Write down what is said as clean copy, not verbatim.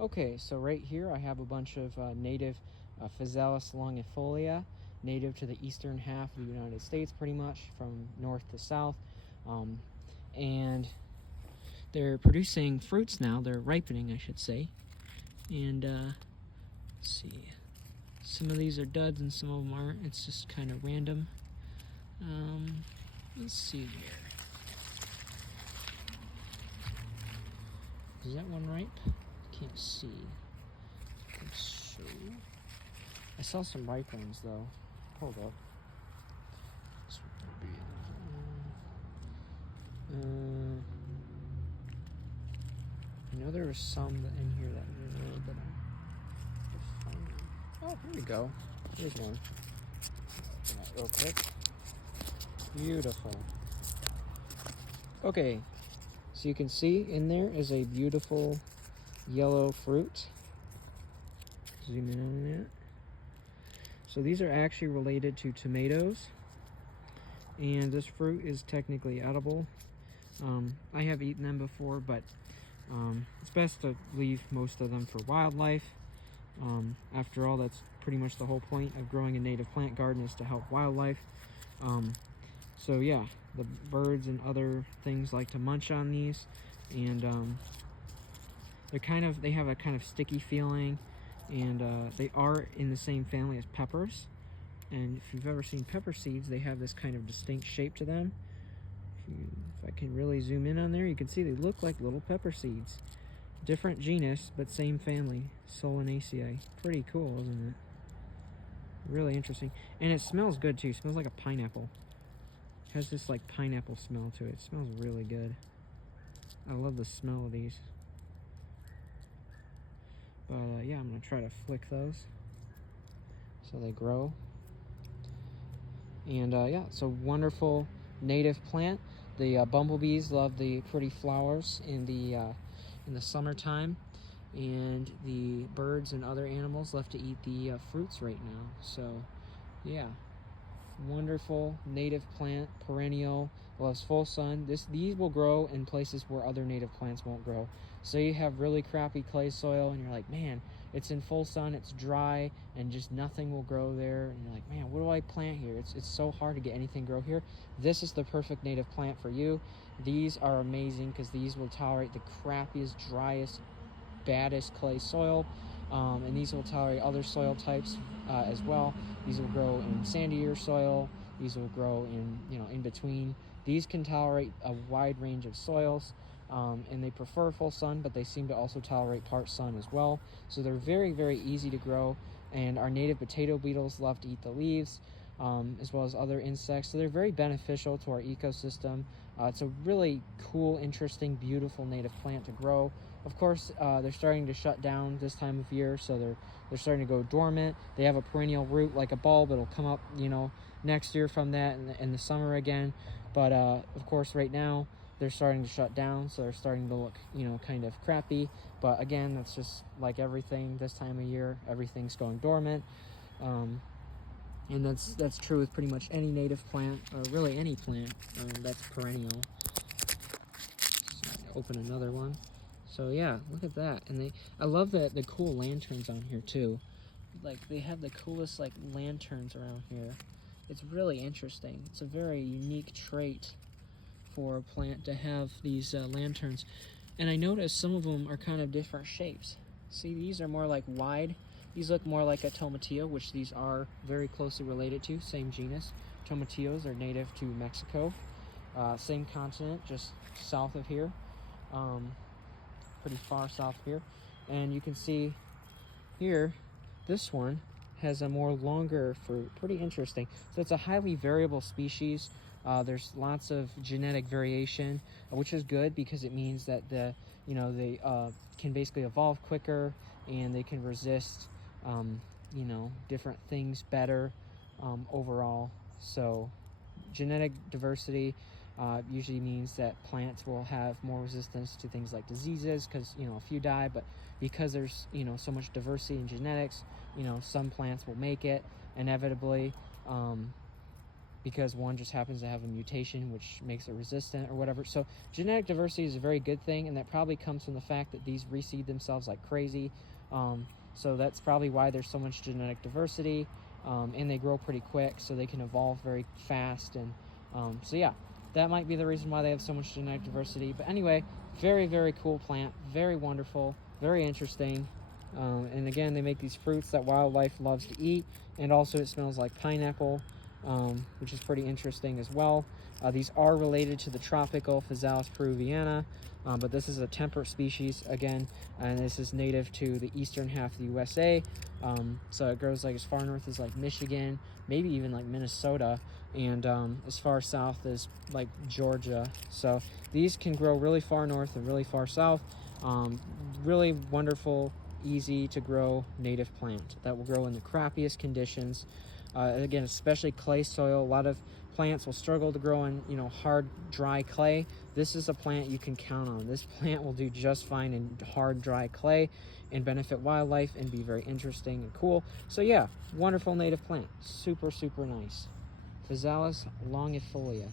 Okay, so right here I have a bunch of native physalis longifolia, native to the eastern half of the United States, pretty much from north to south. Um, and they're producing fruits now. They're ripening, I should say. And let's see, some of these are duds and some of them aren't. It's just kind of random. Let's see here. Is that one ripe? Can't see. I think so. I saw some ripe ones though. Hold up. This would be. I know there was some that in here that I know that I found. Oh, here we go. Here's one. Open that real quick. Beautiful. Okay, so you can see in there is a beautiful yellow fruit. Zoom in on that. So these are actually related to tomatoes, and this fruit is technically edible. I have eaten them before, but it's best to leave most of them for wildlife. After all, that's pretty much the whole point of growing a native plant garden, is to help wildlife. So yeah, the birds and other things like to munch on these, and they have a kind of sticky feeling, and they are in the same family as peppers. And if you've ever seen pepper seeds, they have this kind of distinct shape to them. If I can really zoom in on there, you can see they look like little pepper seeds. Different genus, but same family, Solanaceae. Pretty cool, isn't it? Really interesting. And it smells good too. It smells like a pineapple. It has this like pineapple smell to it. It smells really good. I love the smell of these. But yeah, I'm gonna try to flick those so they grow. And yeah, it's a wonderful native plant. The bumblebees love the pretty flowers in the summertime, and the birds and other animals love to eat the fruits right now. So yeah, wonderful native plant, perennial, loves full sun. These will grow in places where other native plants won't grow. So you have really crappy clay soil and you're like, man, it's in full sun, it's dry, and just nothing will grow there. And you're like, man, what do I plant here? It's so hard to get anything grow here. This is the perfect native plant for you. These are amazing because these will tolerate the crappiest, driest, baddest clay soil. And these will tolerate other soil types as well. These will grow in sandier soil. These will grow in between. These can tolerate a wide range of soils, and they prefer full sun, but they seem to also tolerate part sun as well. So they're very, very easy to grow. And our native potato beetles love to eat the leaves, as well as other insects. So they're very beneficial to our ecosystem. It's a really cool, interesting, beautiful native plant to grow. Of course, they're starting to shut down this time of year, so they're starting to go dormant. They have a perennial root like a bulb. It'll come up, next year from that in the summer again. But of course, right now they're starting to shut down, so they're starting to look, kind of crappy. But again, that's just like everything this time of year. Everything's going dormant. And that's true with pretty much any native plant, or really any plant that's perennial. So open another one. So yeah, look at that. And I love the cool lanterns on here too. Like, they have the coolest like lanterns around here. It's really interesting. It's a very unique trait for a plant to have these lanterns. And I noticed some of them are kind of different shapes. See, these are more like wide. These look more like a tomatillo, which these are very closely related to, same genus. Tomatillos are native to Mexico. Same continent, just south of here. Pretty far south of here. And you can see here, this one has a more longer fruit. Pretty interesting. So it's a highly variable species. There's lots of genetic variation, which is good because it means that they can basically evolve quicker, and they can resist different things better overall. So genetic diversity usually means that plants will have more resistance to things like diseases, because a few die, but because there's so much diversity in genetics, some plants will make it inevitably. because one just happens to have a mutation which makes it resistant or whatever. So genetic diversity is a very good thing, and that probably comes from the fact that these reseed themselves like crazy. So that's probably why there's so much genetic diversity, and they grow pretty quick, so they can evolve very fast. And so yeah, that might be the reason why they have so much genetic diversity. But anyway, very, very cool plant, very wonderful, very interesting. And again, they make these fruits that wildlife loves to eat, and also it smells like pineapple, which is pretty interesting as well. These are related to the tropical physalis peruviana, but this is a temperate species again, and this is native to the eastern half of the USA. So it grows like as far north as like Michigan, maybe even like Minnesota, and as far south as like Georgia. So these can grow really far north and really far south. Really wonderful, easy to grow native plant that will grow in the crappiest conditions. Again, especially clay soil. A lot of plants will struggle to grow in, hard, dry clay. This is a plant you can count on. This plant will do just fine in hard, dry clay and benefit wildlife and be very interesting and cool. So yeah, wonderful native plant. Super, super nice. Physalis longifolia.